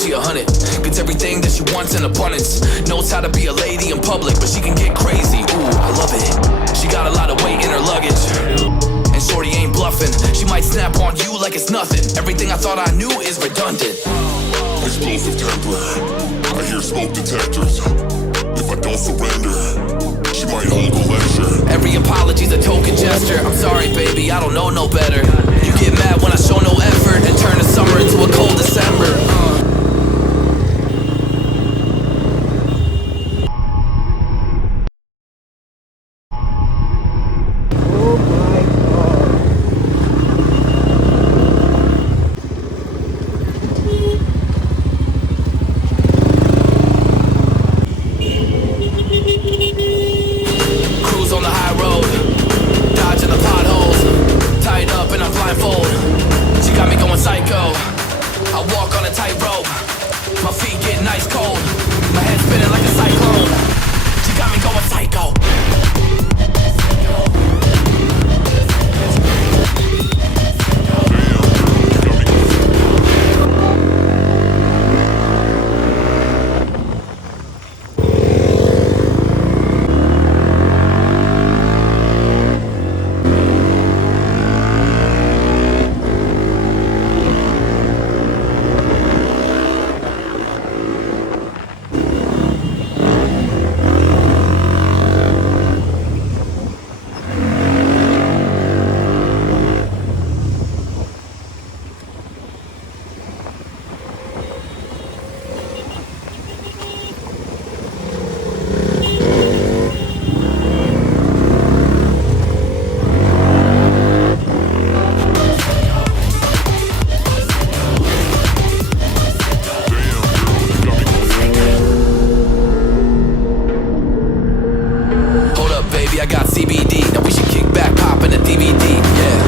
she 100. Gets everything that she wants in abundance. Knows how to be a lady in public, but she can get crazy. Ooh, I love it. She got a lot of weight in her luggage, and shorty ain't bluffing. She might snap on you like it's nothing. Everything I thought I knew is redundant. Explosive temper, I hear smoke detectors. If I don't surrender, she might hold a lecture. Every apology's a token gesture. I'm sorry, baby, I don't know no better. You get mad when I show no effort and turn the summer into a cold December. On the high road, dodging the potholes, tied up and I'm blindfold. She got me going psycho. I walk on a tightrope, my feet getting ice cold, my head spinning like a cyclone. She got me going psycho. I got CBD, now we should kick back, pop in a DVD, yeah.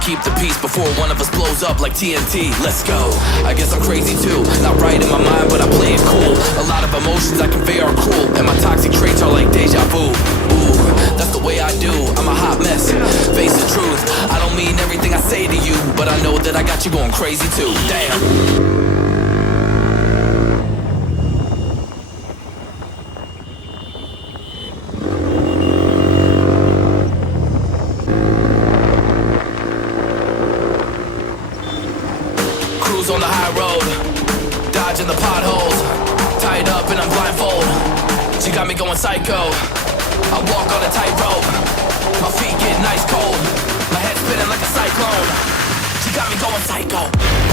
Keep the peace before one of us blows up like TNT. Let's go. I guess I'm crazy too. Not right in my mind, but I play it cool. A lot of emotions I convey are cruel, and my toxic traits are like deja vu. Ooh, that's the way I do. I'm a hot mess. Face the truth. I don't mean everything I say to you, but I know that I got you going crazy too. Damn. On the high road, dodging the potholes, tied up and I'm blindfold. She got me going psycho. I walk on a tightrope, my feet getting ice cold, my head spinning like a cyclone. She got me going psycho.